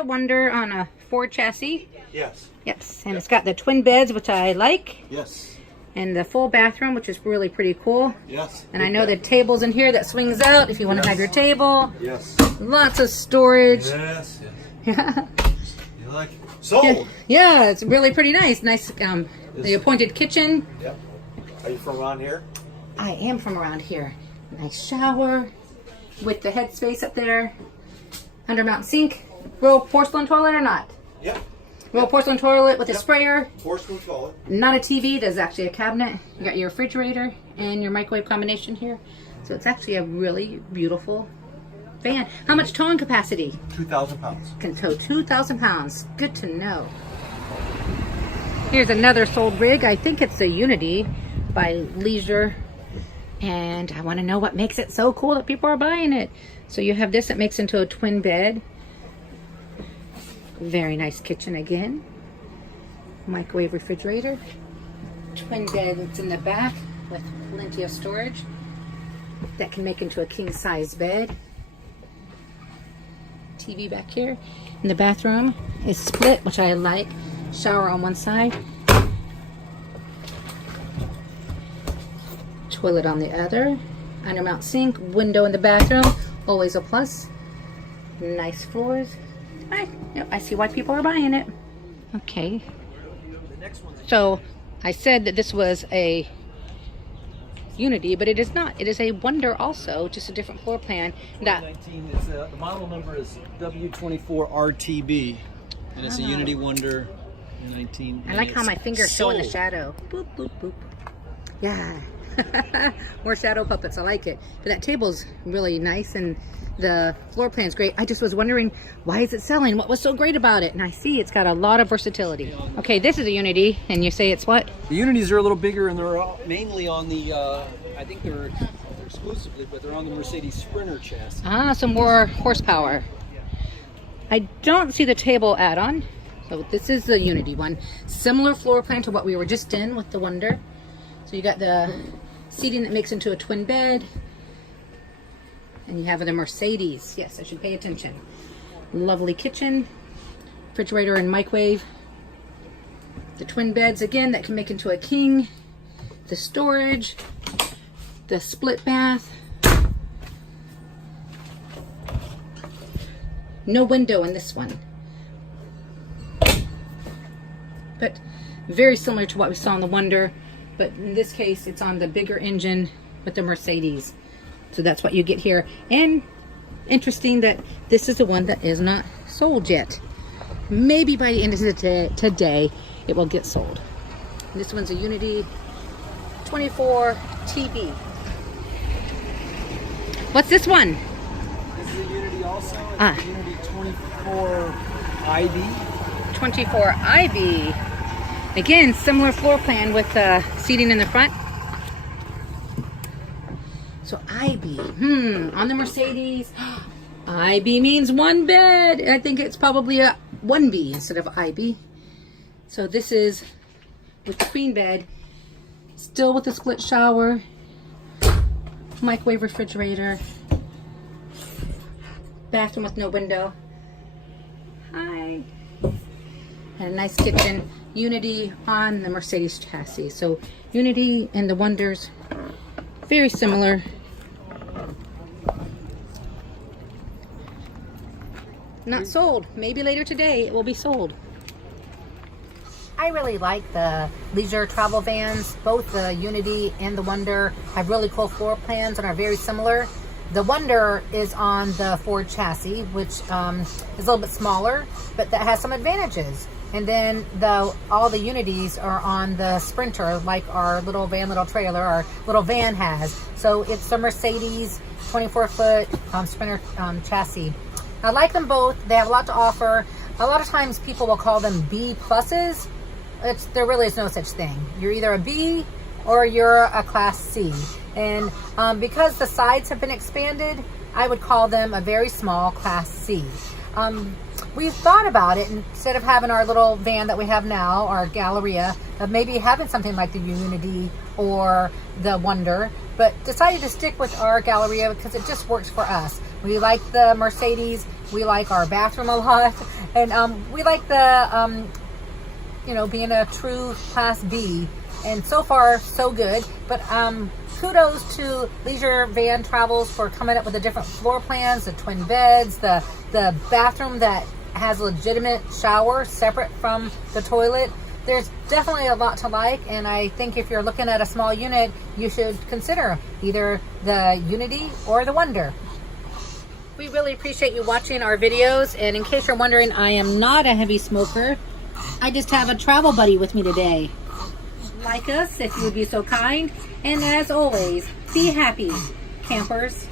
the Wonder on a Ford chassis. Yes. Yes, and it's got the twin beds, which I like. Yes. And the full bathroom, which is really pretty cool. Yes. And I know the table's in here that swings out if you want to have your table. Yes. Lots of storage. Yes. Yes. You like it? Sold. Yeah, it's really pretty nice. Nice, the appointed kitchen. Yep. Are you from around here? I am from around here. Nice shower with the headspace up there. Undermount sink. Real porcelain toilet or not? Yep. Real porcelain toilet with a sprayer. Porcelain toilet. Not a TV. There's actually a cabinet. You got your refrigerator and your microwave combination here. So it's actually a really beautiful van. How much towing capacity? 2,000 pounds. Can tow 2,000 pounds. Good to know. Here's another sold rig. I think it's a Unity by Leisure. And I want to know what makes it so cool that people are buying it. So you have this that makes into a twin bed. Very nice kitchen again. Microwave refrigerator. Twin bed that's in the back with plenty of storage. That can make into a king size bed. TV back here. And the bathroom is split, which I like. Shower on one side. Toilet on the other. Undermount sink. Window in the bathroom. Always a plus. Nice floors. I see why people are buying it. Okay. So I said that this was a Unity, but it is not. It is a Wonder also, just a different floor plan. The model number is W24RTB, and it's a Unity Wonder 19. I like how my fingers show in the shadow. Boop, boop, boop. Yeah. More shadow puppets. I like it. But that table's really nice, and the floor plan's great. I just was wondering, why is it selling? What was so great about it? And I see it's got a lot of versatility. Okay, this is a Unity, and you say it's what? The Unities are a little bigger, and they're mainly on the, I think they're exclusively, but they're on the Mercedes Sprinter chassis. Ah, some more horsepower. I don't see the table add-on. So this is the Unity one. Similar floor plan to what we were just in with the Wonder. So you got the seating that makes into a twin bed. And you have the Mercedes. Yes, I should pay attention. Lovely kitchen. Refrigerator and microwave. The twin beds again that can make into a king. The storage. The split bath. No window in this one. But very similar to what we saw in the Wonder. But in this case, it's on the bigger engine with the Mercedes. So that's what you get here. And interesting that this is the one that is not sold yet. Maybe by the end of the day, today, it will get sold. And this one's a Unity 24 TB. What's this one? This is a Unity also. It's a Unity 24 IB. 24 IB. Again, similar floor plan with seating in the front. So IB, on the Mercedes, IB means one bed. I think it's probably a 1B instead of IB. So this is with the queen bed, still with the split shower, microwave refrigerator, bathroom with no window. Hi. And a nice kitchen. Unity on the Mercedes chassis. So Unity and the Wonders, very similar. Not sold. Maybe later today it will be sold. I really like the leisure travel vans. Both the Unity and the Wonder have really cool floor plans and are very similar. The Wonder is on the Ford chassis, which is a little bit smaller, but that has some advantages. And then all the Unities are on the Sprinter, like our little van, little trailer, our little van has. So it's the Mercedes 24-foot Sprinter chassis. I like them both. They have a lot to offer. A lot of times people will call them B pluses. There really is no such thing. You're either a B or you're a Class C. And because the sides have been expanded, I would call them a very small Class C. We've thought about it, instead of having our little van that we have now, our Galleria, of maybe having something like the Unity or the Wonder, but decided to stick with our Galleria because it just works for us. We like the Mercedes, we like our bathroom a lot, And we like the, you know, being a true Class B. And so far, so good. But kudos to Leisure Van Travels for coming up with the different floor plans, the twin beds, the bathroom that has a legitimate shower separate from the toilet. There's definitely a lot to like, and I think if you're looking at a small unit, you should consider either the Unity or the Wonder. We really appreciate you watching our videos, and in case you're wondering, I am not a heavy smoker. I just have a travel buddy with me today. Like us if you would be so kind, and as always, be happy, campers.